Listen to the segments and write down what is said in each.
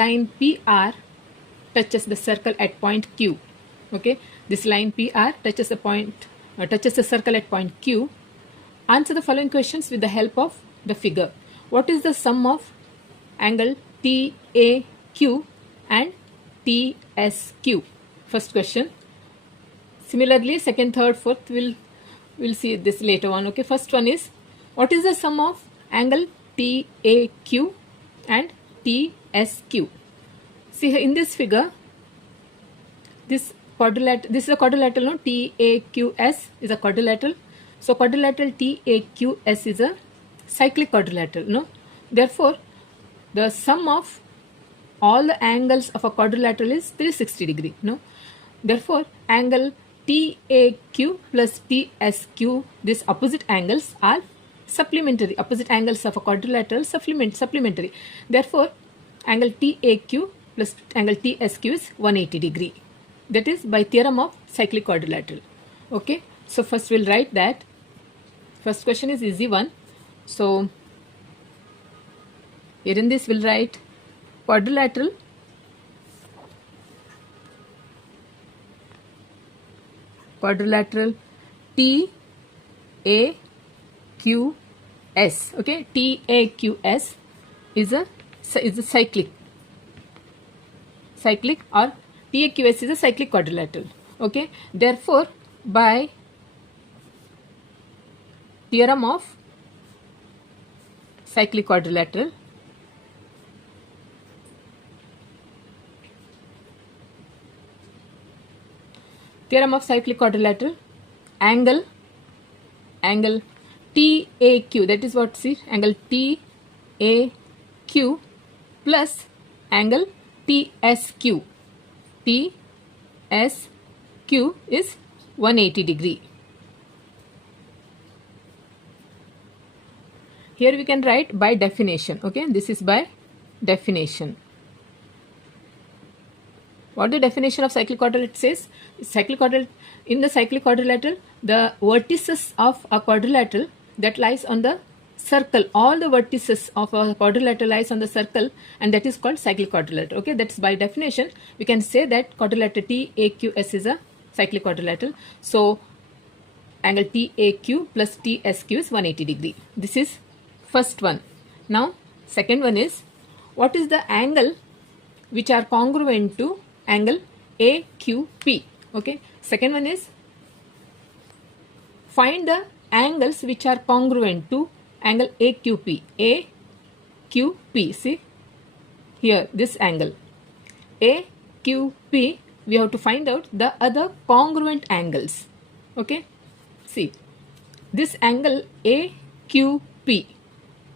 line PR touches the circle at point Q. Okay, this line PR touches the circle at point Q. Answer the following questions with the help of the figure. What is the sum of angle TAQ and TSQ? First question. Similarly, second, third, fourth, we'll see this later on. Okay, first one is, what is the sum of angle TAQ and TSQ? See in this figure, this is a quadrilateral, no? TAQS is a quadrilateral. So quadrilateral TAQS is a cyclic quadrilateral, no? Therefore, the sum of all the angles of a quadrilateral is 360 degree, no? Therefore, angle TAQ plus TSQ, these opposite angles are supplementary. Opposite angles of a quadrilateral supplementary. Therefore, angle TAQ plus angle TSQ is 180 degree. That is by theorem of cyclic quadrilateral. Okay, so first we'll write that. First question is easy one. So here in this we'll write quadrilateral TAQS. Okay, TAQS is a cyclic or TAQS is a cyclic quadrilateral. Okay, therefore by theorem of cyclic quadrilateral, angle TAQ, that is what, see, angle TAQ plus angle TSQ is 180 degree. Here we can write by definition. Okay, this is by definition. What the definition of cyclic quadrilateral says? In the cyclic quadrilateral, the vertices of a quadrilateral that lies on the circle, all the vertices of a quadrilateral lies on the circle, and that is called cyclic quadrilateral. Okay, that's by definition. We can say that quadrilateral TAQS is a cyclic quadrilateral. So angle TAQ plus TSQ is 180 degree. This is first one. Now second one is, what is the angle which are congruent to angle AQP? Okay, second one is, find the angles which are congruent to angle AQP. AQP, see here this angle AQP, we have to find out the other congruent angles. Okay, see this angle AQP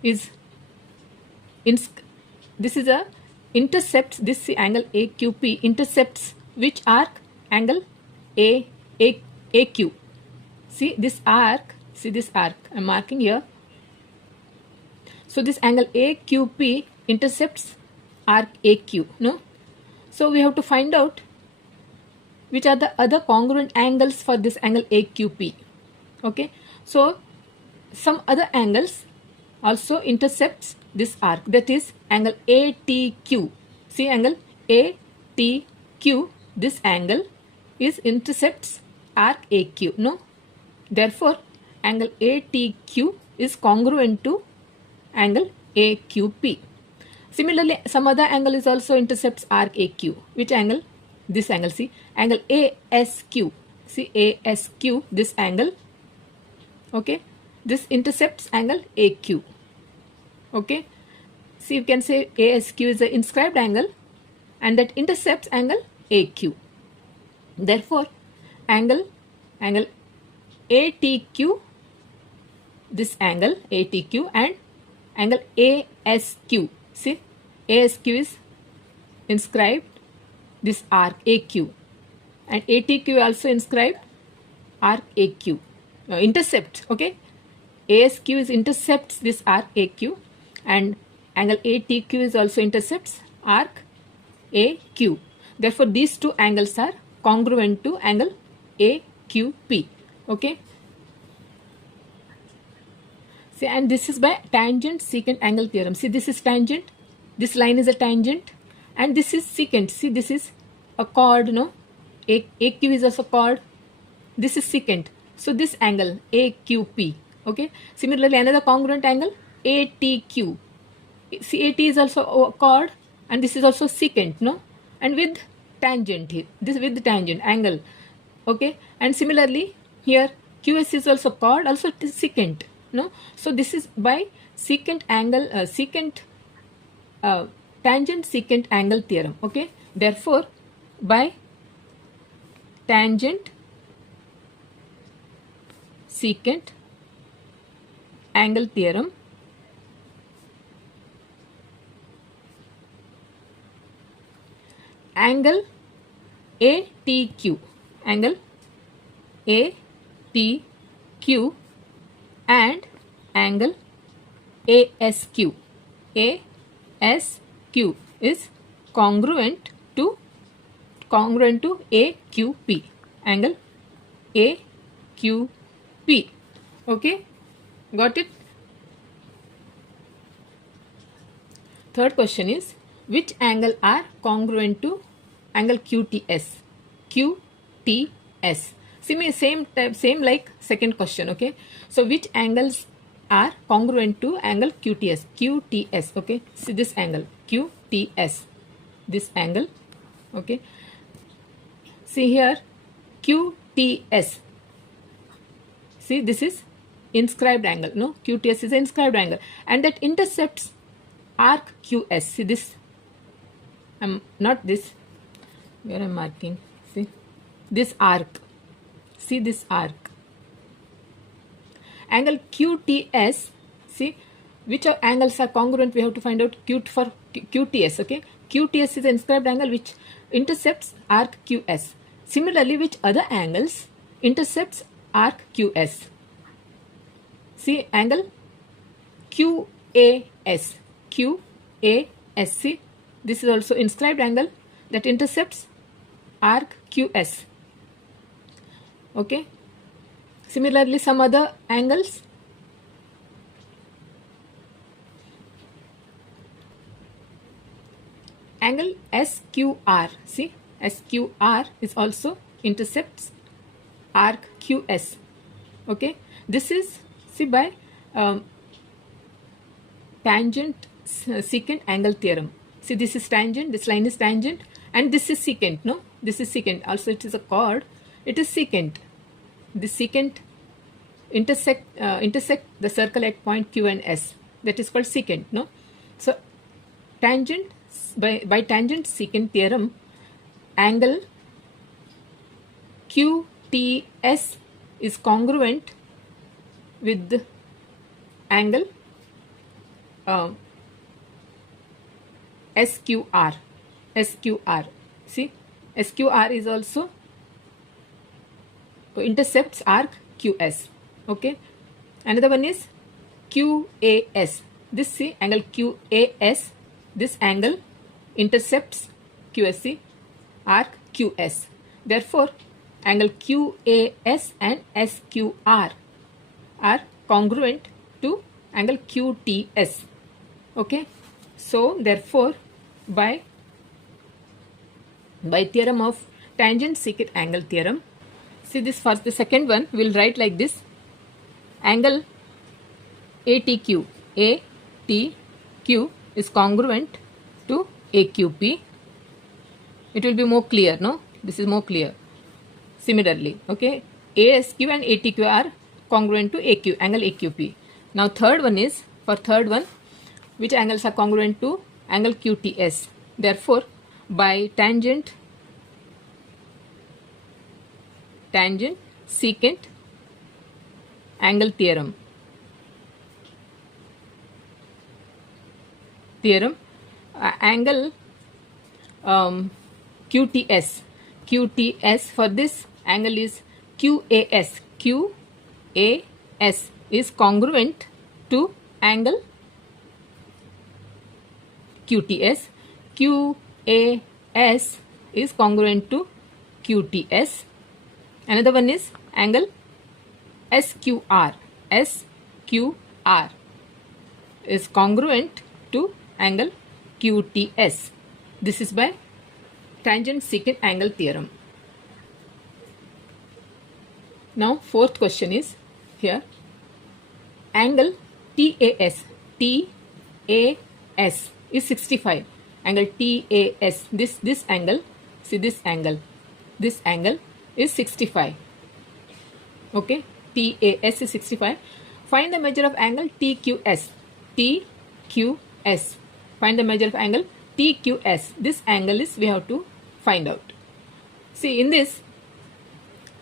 is this is a intercepts, this angle AQP intercepts which arc? Angle AQ. See this arc, I'm marking here. So this angle AQP intercepts arc AQ, no? So we have to find out which are the other congruent angles for this angle AQP. Okay, so some other angles also intercepts this arc, that is angle ATQ. See angle ATQ, this angle is intercepts arc AQ, no? Therefore angle ATQ is congruent to angle AQP. Similarly, some other angle is also intercepts arc AQ. Which angle? This angle, see, angle ASQ. See ASQ, this angle. Okay, this intercepts angle AQ. Okay, see, you can say ASQ is the inscribed angle and that intercepts angle AQ. Therefore angle ATQ, this angle ATQ, and angle ASQ. See, ASQ is inscribed this arc AQ, and ATQ also inscribed arc AQ. Intercept. Okay, ASQ is intercepts this arc AQ, and angle ATQ is also intercepts arc AQ. Therefore these two angles are congruent to angle AQP. Okay, see, and this is by tangent secant angle theorem. See, this is tangent, this line is a tangent, and this is secant. See, this is a chord, no? AQ is also chord. This is secant. So this angle AQP. Okay. Similarly, another congruent angle ATQ. CAT is also a chord, and this is also secant, no? And with tangent here. This with the tangent angle. Okay. And similarly, here QS is also chord, also it is secant, no? So this is by secant angle, tangent secant angle theorem. Okay. Therefore, by tangent secant angle theorem, angle ATQ, angle ATQ and angle ASQ, ASQ is congruent to AQP, angle AQP. Okay, got it? Third question is, which angle are congruent to angle QTS? QTS. Same like second question. Okay, so which angles are congruent to angle QTS? QTS. Okay, see this angle QTS, this angle. Okay, see here QTS. See, this is inscribed angle, no? QTS is inscribed angle, and that intercepts arc QS. See this, not this, where I'm marking, see this arc, see this arc. Angle QTS, see which angles are congruent, we have to find out for QTS. Okay, QTS is an inscribed angle which intercepts arc QS. Similarly, which other angles intercepts arc QS? See, angle QAS, QAS. See, this is also inscribed angle that intercepts arc QS. Okay. Similarly, some other angles. Angle SQR. See, SQR is also intercepts arc QS. Okay. This is, see, by tangent secant angle theorem. See, this is tangent, this line is tangent, and this is secant, no? This is secant. Also, it is a chord. It is secant. This secant intersect the circle at point Q and S. That is called secant, no? So, tangent, by tangent secant theorem, angle QTS is congruent with the angle SQR. SQR. See, SQR is also intercepts arc QS. Okay. Another one is QAS. This, see, angle QAS. This angle intercepts QSC arc QS. Therefore, angle QAS and SQR are congruent to angle QTS. Okay. So, therefore, by theorem of tangent secant angle theorem, see this first, the second one we will write like this: angle ATQ, ATQ is congruent to AQP. It will be more clear, no? This is more clear. Similarly, okay, ASQ and ATQ are congruent to AQ, angle AQP. Now third one is, for third one, which angles are congruent to angle QTS? Therefore, by tangent secant angle theorem, angle QTS, for this angle is QAS. QAS is congruent to angle QTS. QAS is congruent to QTS. Another one is angle SQR. SQR is congruent to angle QTS. This is by tangent secant angle theorem. Now fourth question is here. Angle TAS is 65. Angle TAS, this angle, see this angle is 65. Okay, TAS is 65. Find the measure of angle TQS. Find the measure of angle TQS. This angle is we have to find out. See, in this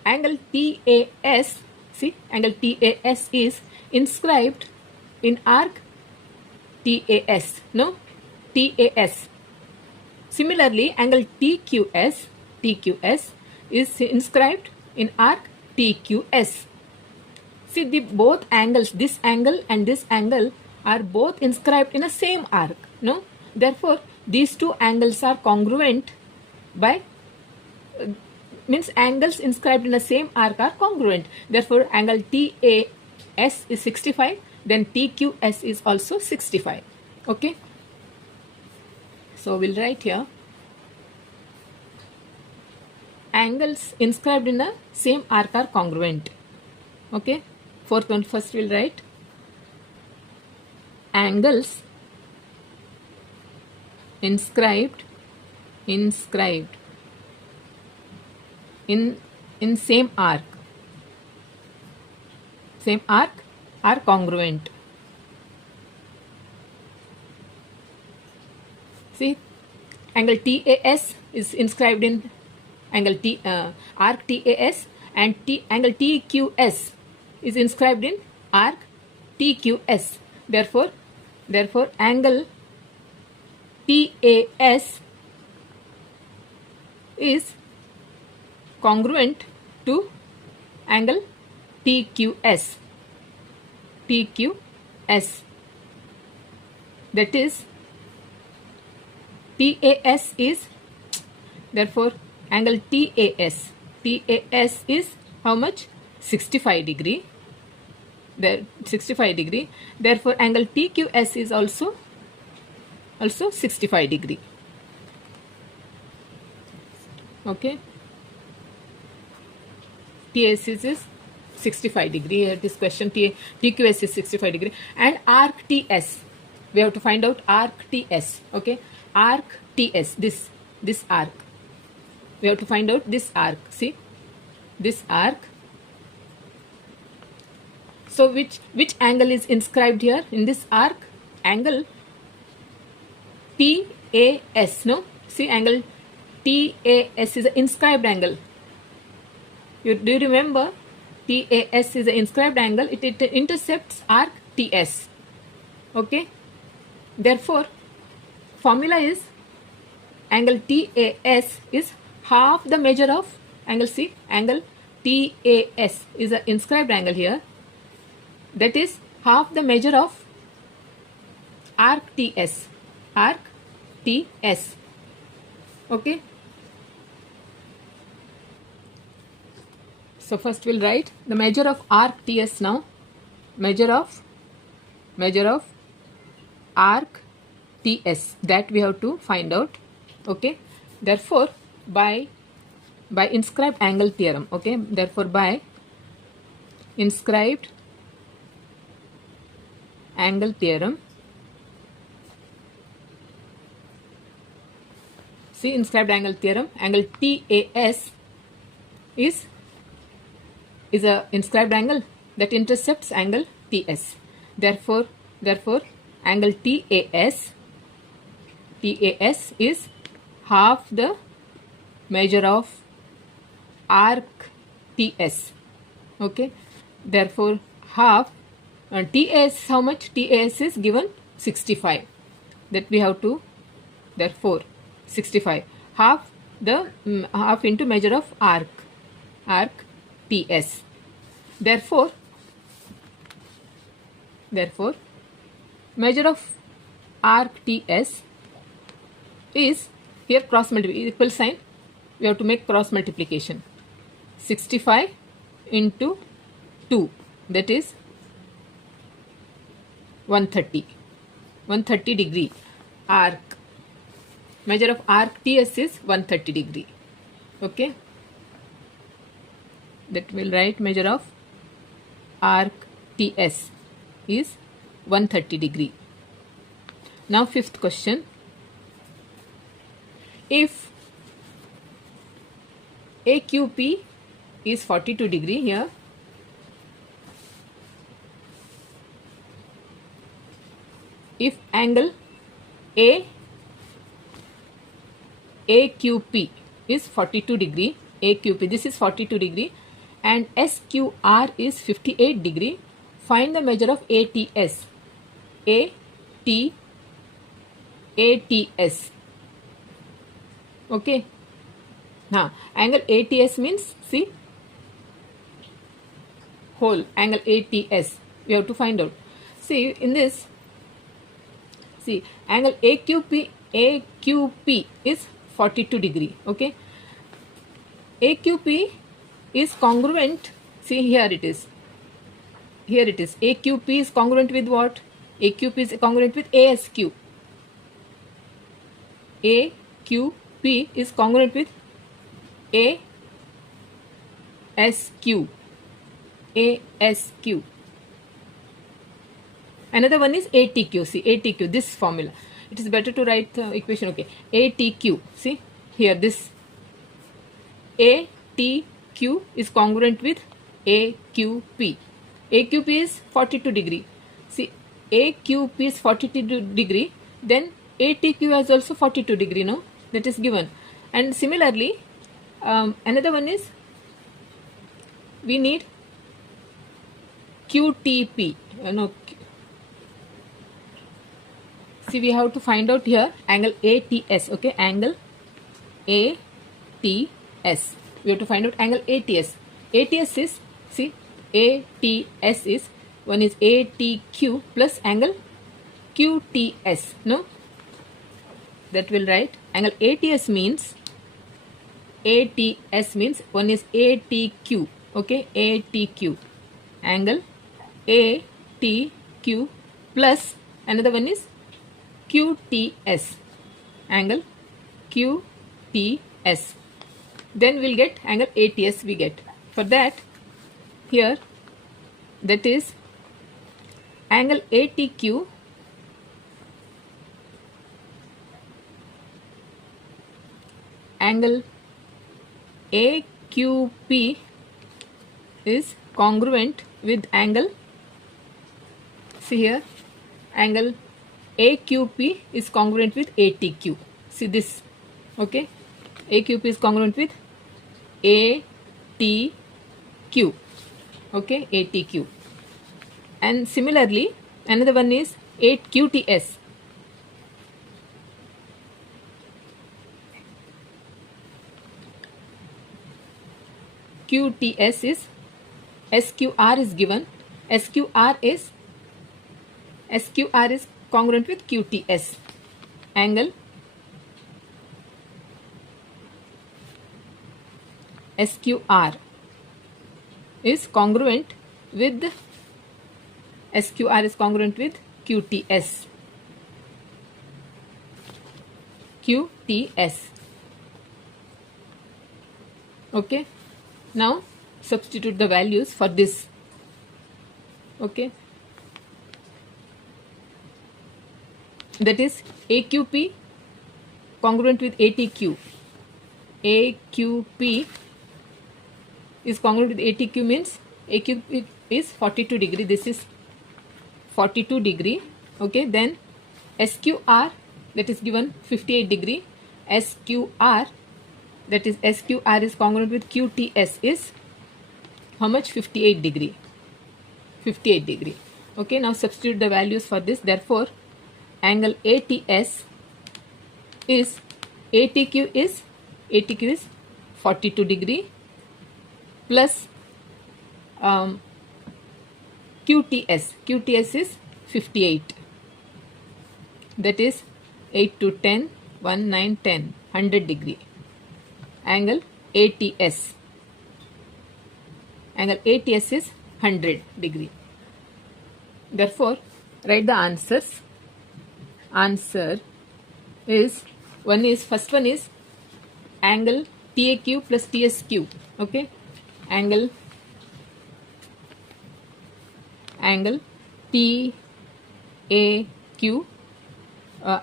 angle TAS, see, angle TAS is inscribed in arc TAS. No, TAS. Similarly, angle TQS is inscribed in arc TQS. See, the both angles, this angle and this angle, are both inscribed in a same arc. No, therefore these two angles are congruent by means angles inscribed in the same arc are congruent. Therefore angle TAS is 65, then TQS is also 65. Okay, so we'll write here angles inscribed in the same arc are congruent. Okay, fourth one, first we'll write angles inscribed in same arc are congruent. See, angle TAS is inscribed in angle arc TAS, and angle TQS is inscribed in arc TQS. Therefore angle TAS is congruent to angle TQS. That is TAS is, therefore angle TAS is how much? 65 degree. There 65 degree. Therefore angle TQS is also 65 degree. Okay, TAS is 65 degree. Here this question, TQS is 65 degree, and arc TS, we have to find out arc TS. Okay, arc TS, this arc, we have to find out this arc. See, this arc. So which angle is inscribed here in this arc? Angle TAS. No, see, angle TAS is an inscribed angle. Do you remember? TAS is an inscribed angle. It intercepts arc TS. Okay. Therefore, formula is angle TAS is half the measure of angle. See, angle TAS is an inscribed angle here. That is half the measure of arc TS. Okay. So first we'll write the measure of arc TS now. Measure of arc TS, that we have to find out. Okay. Therefore by inscribed angle theorem. Okay. Therefore by inscribed angle theorem. See, inscribed angle theorem, angle TAS is a inscribed angle that intercepts angle TS. Therefore angle TAS is half the measure of arc TS. Okay. Therefore half TAS, how much? TAS is given 65. That we have to, therefore 65, half into measure of arc TS. Therefore measure of arc TS is, here cross multiplication, equal sign, we have to make cross multiplication. 65 into 2, that is 130 degree arc. measure of arc TS is 130 degree. Okay, that will write measure of arc TS is 130 degree. Now fifth question, if AQP is 42 degree here, if angle AQP is 42 degree, AQP this is 42 degree and SQR is 58 degree, find the measure of ATS. ATS. Okay. Now angle ATS means, see, whole angle ATS we have to find out. See in this, see angle AQP is 42 degree. Okay, AQP is congruent, see here it is, AQP is congruent with what? AQP is congruent with ASQ. AQP is congruent with ASQ. Another one is ATQ. See ATQ, this formula. It is better to write the equation. Okay, ATQ. See here, this ATQ is congruent with AQP. AQP is 42 degree. See AQP is 42 degree. Then ATQ is also 42 degree. No, that is given. And similarly, another one is we need QTP. No. See, we have to find out here angle ATS. Okay, angle ATS. We have to find out angle ATS. ATS is, see, ATS is, one is ATQ plus angle QTS. No, that will write angle ATS means one is ATQ. Okay, ATQ, angle ATQ plus another one is QTS, angle QTS. Then we'll get angle ATS we get. For that, here, that is angle ATQ angle AQP is congruent with angle, see here, angle AQP is congruent with ATQ. See this, okay, AQP is congruent with ATQ, okay, ATQ. And similarly, another one is QTS. QTS is SQR is given. SQR is congruent with QTS. Angle SQR is congruent with QTS. Okay. Now substitute the values for this. Okay. That is AQP congruent with ATQ. AQP is congruent with ATQ means AQP is 42 degree. This is 42 degree. Okay. Then SQR, that is given 58 degree. SQR, that is SQR is congruent with QTS is how much? 58 degree. 58 degree. Okay. Now substitute the values for this. Therefore, angle ATS is ATQ is 42 degree plus QTS is 58. That is 8 to 10, 1, 9, 10, 100 degree. Angle ATS is 100 degree. Therefore, write the answers. Answer is First one is angle TAQ plus TSQ. Okay, angle TAQ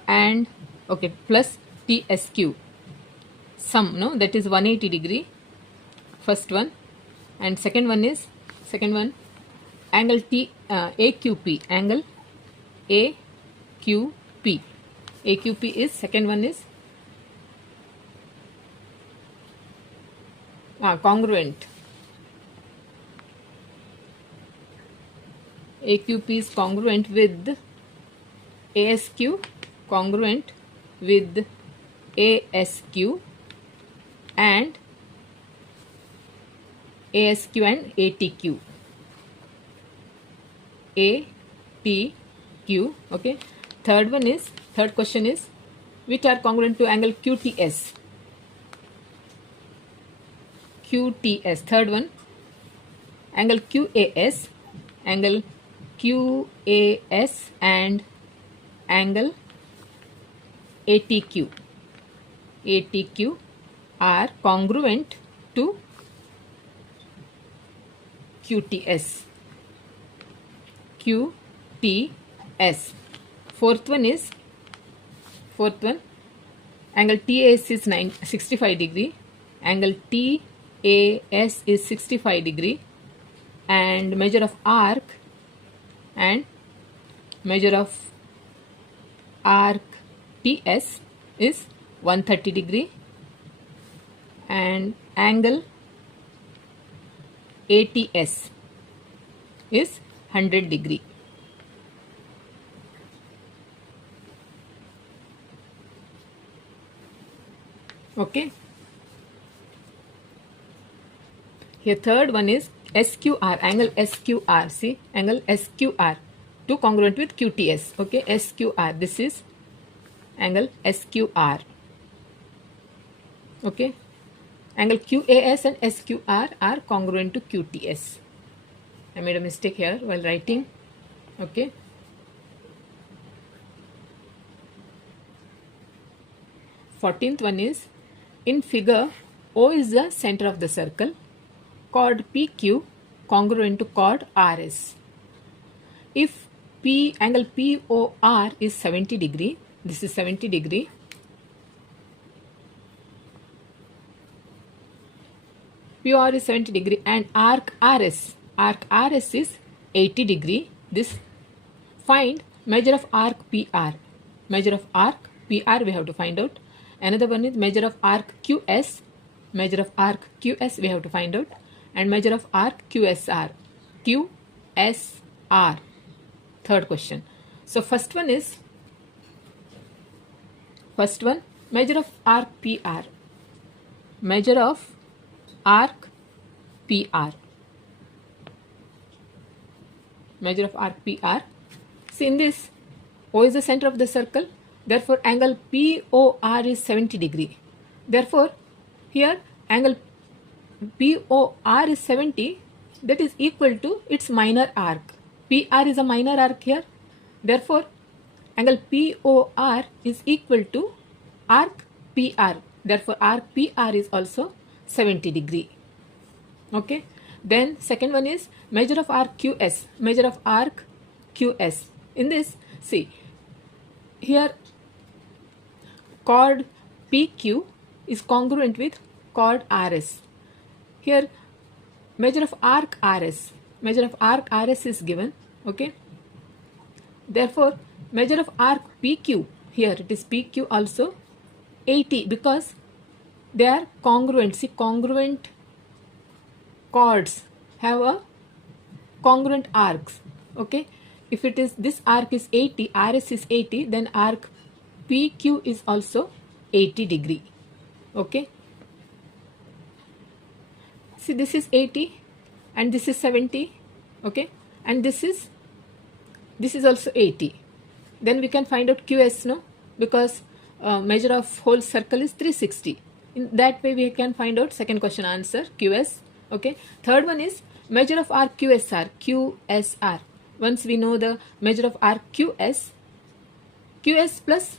and okay plus TSQ sum, no, that is 180 degree, first one. And second one angle AQP, angle AQP is second one is congruent. AQP is congruent with ASQ, congruent with ASQ and ASQ and ATQ. ATQ. Okay. Third question is which are congruent to angle QTS. QTS. Third one, angle QAS, and angle ATQ. ATQ are congruent to QTS. Fourth one, angle TAS is 65 degree, angle TAS is 65 degree, and measure of arc TS is 130 degree, and angle ATS is 100 degree. Okay. Here third one is SQR, angle SQR. See, angle SQR to congruent with QTS. Okay, SQR. This is angle SQR. Okay, angle QAS and SQR are congruent to QTS. I made a mistake here while writing. Okay. Fourteenth one is, in figure, O is the center of the circle, chord PQ congruent to chord RS. If angle POR is 70 degree, this is 70 degree, POR is 70 degree, and arc RS is 80 degree. This find measure of arc PR. Measure of arc PR we have to find out. Another one is measure of arc QS. Measure of arc QS we have to find out. And measure of arc QSR. QSR. Third question. So first one, measure of arc PR. Measure of arc PR. Measure of arc PR. See, in this, O is the center of the circle. Therefore, angle POR is 70 degree. Therefore, here angle POR is 70. That is equal to its minor arc. PR is a minor arc here. Therefore, angle POR is equal to arc PR. Therefore, arc PR is also 70 degree. Okay. Then second one is measure of arc QS. Measure of arc QS. In this, see, here chord PQ is congruent with chord RS. Here measure of arc RS. Measure of arc RS is given. Okay. Therefore, measure of arc PQ, here it is PQ also 80, because they are congruent. See, congruent chords have a congruent arcs. Okay. If it is, this arc is 80, RS is 80, then arc PQ is also 80 degree. Okay. See, this is 80 and this is 70. Okay. And this is also 80. Then we can find out QS, no? Because measure of whole circle is 360. In that way we can find out second question answer, QS. Okay. Third one is measure of arc QSR. QSR. Once we know the measure of arc QS plus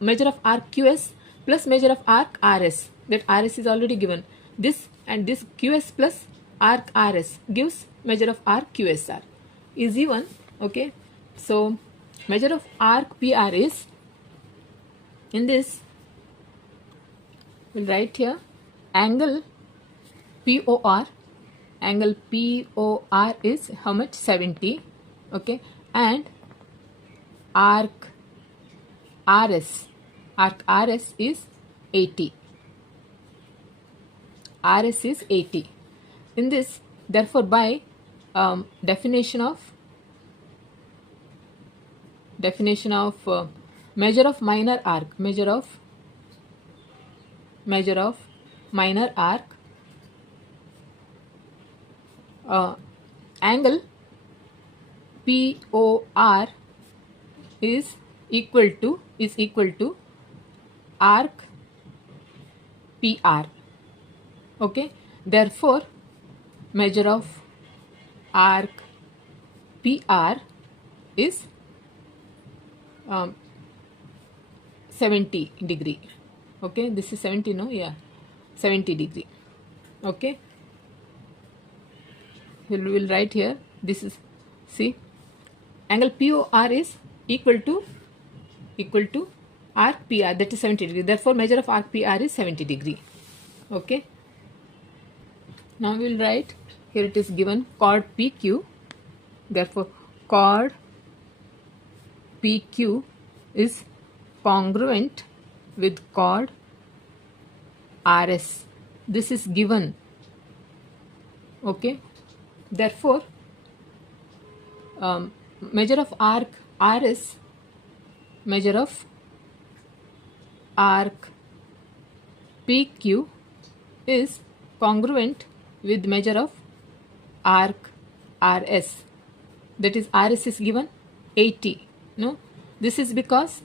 measure of arc QS plus measure of arc RS. That RS is already given. This and this QS plus arc RS gives measure of arc QSR. Easy one. Okay. So measure of arc PR is, in this we'll write here angle POR. Angle POR is how much? 70. Okay. And arc RS is 80. RS is 80. In this, therefore, by definition of measure of minor arc, measure of minor arc, angle POR is equal to arc PR. Okay, therefore measure of arc PR is 70 degree. Okay, this is 70, no? Yeah, 70 degree. Okay, we'll write here, this is, see, angle POR is equal to arc PR, that is 70 degree. Therefore measure of arc PR is 70 degree. Okay, now we will write here, it is given chord PQ. Therefore chord PQ is congruent with chord RS. This is given. Okay, therefore measure of arc RS, measure of arc PQ is congruent with measure of arc RS. That is, RS is given 80. No, this is because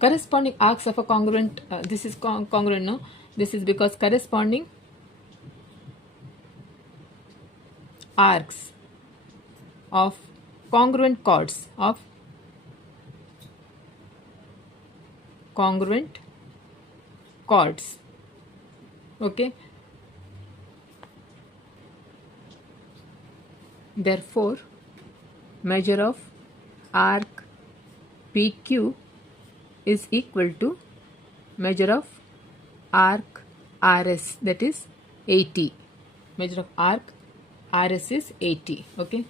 corresponding arcs of a congruent, this is congruent. No, this is because corresponding arcs of congruent chords okay, therefore measure of arc PQ is equal to measure of arc RS, that is 80. Measure of arc RS is 80. Okay,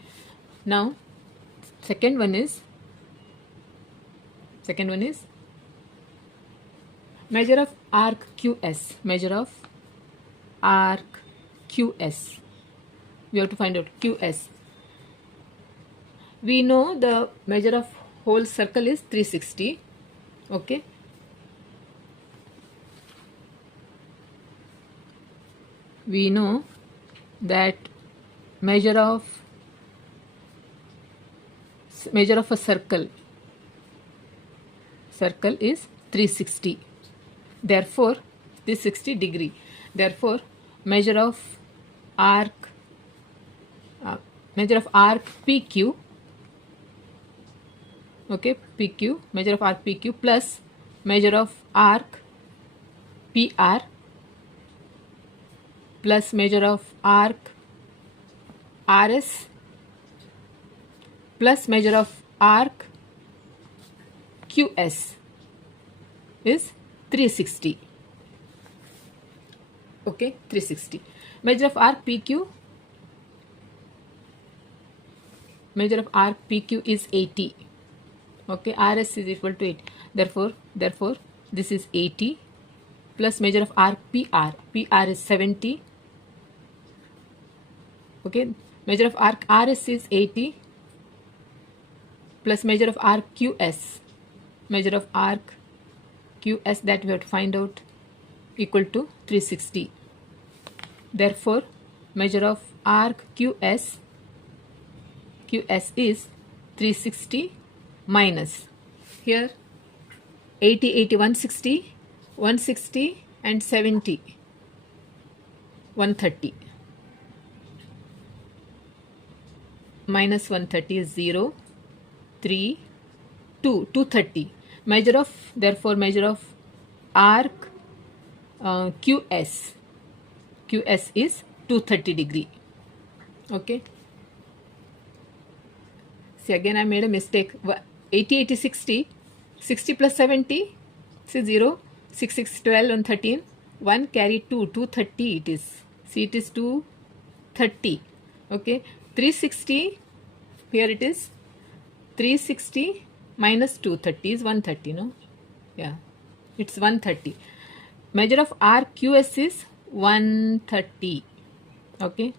now second one is measure of arc QS. Measure of arc QS. We have to find out QS. We know the measure of whole circle is 360. Okay, we know that measure of a circle is 360. Therefore 360 degree. Therefore measure of arc PQ. Okay, PQ, measure of arc PQ plus measure of arc PR plus measure of arc RS plus measure of arc QS is 360. Okay, 360. Measure of arc PQ. Measure of arc PQ is 80. Okay, RS is equal to 8. Therefore this is 80 plus measure of arc PR. PR is 70. Okay, measure of arc RS is 80 plus measure of arc QS. Measure of arc QS that we have to find out equal to 360. Therefore measure of arc QS is 360 minus here 80, 80, 160, 160 and 70, 130. Minus 130 is 0, 3, 230. Measure of, therefore measure of arc QS. QS is 230 degree. Okay. See, again I made a mistake. 80, 80, 60. 60 plus 70. See, 0. 6, 6, 12 and 13. 1 carry 2. 230 it is. See, it is 230. Okay. 360. Here it is. 360 minus 230 is 130. No? Yeah. It's 130. Measure of RQS is 130. Okay.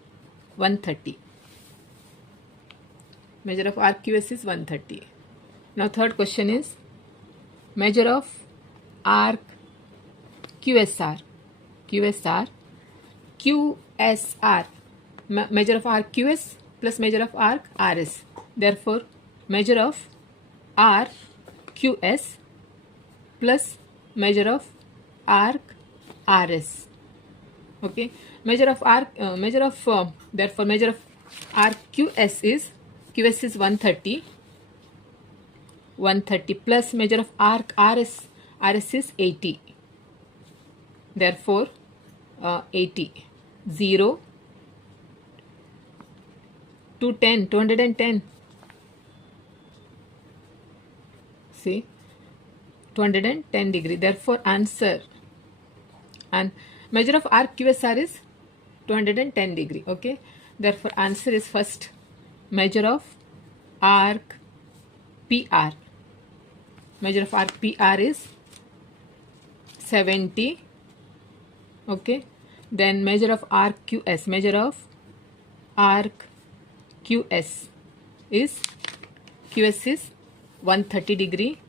130. Measure of RQS is 130. Now third question is measure of arc QSR. QSR. QSR. Measure of arc QS plus measure of arc RS. Therefore, measure of arc QS plus measure of arc RS. Okay. Measure of arc. Therefore, measure of arc QS is 130. 130 plus measure of arc RS. RS is 80. Therefore, 80. 0 to 10. 210. See, 210 degree. Therefore, answer. And measure of arc QSR is 210 degree. Okay. Therefore, answer is first measure of arc PR. Measure of arc PR is 70. Okay. Then measure of arc QS. Measure of arc QS is 130 degree.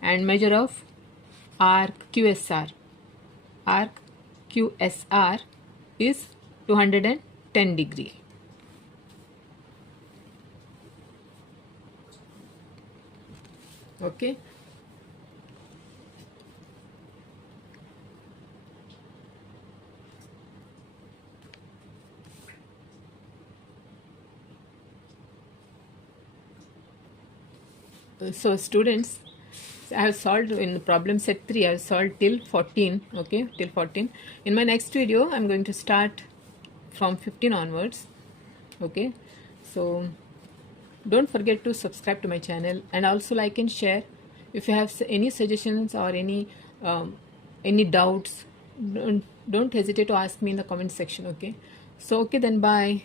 And measure of arc QSR. Arc QSR is 210 degree. Okay. So students, I have solved in problem set 3. I have solved till 14. Okay, till 14. In my next video, I am going to start from 15 onwards. Okay, so don't forget to subscribe to my channel and also like and share. If you have any suggestions or any doubts, don't hesitate to ask me in the comment section. Okay, so okay then, bye.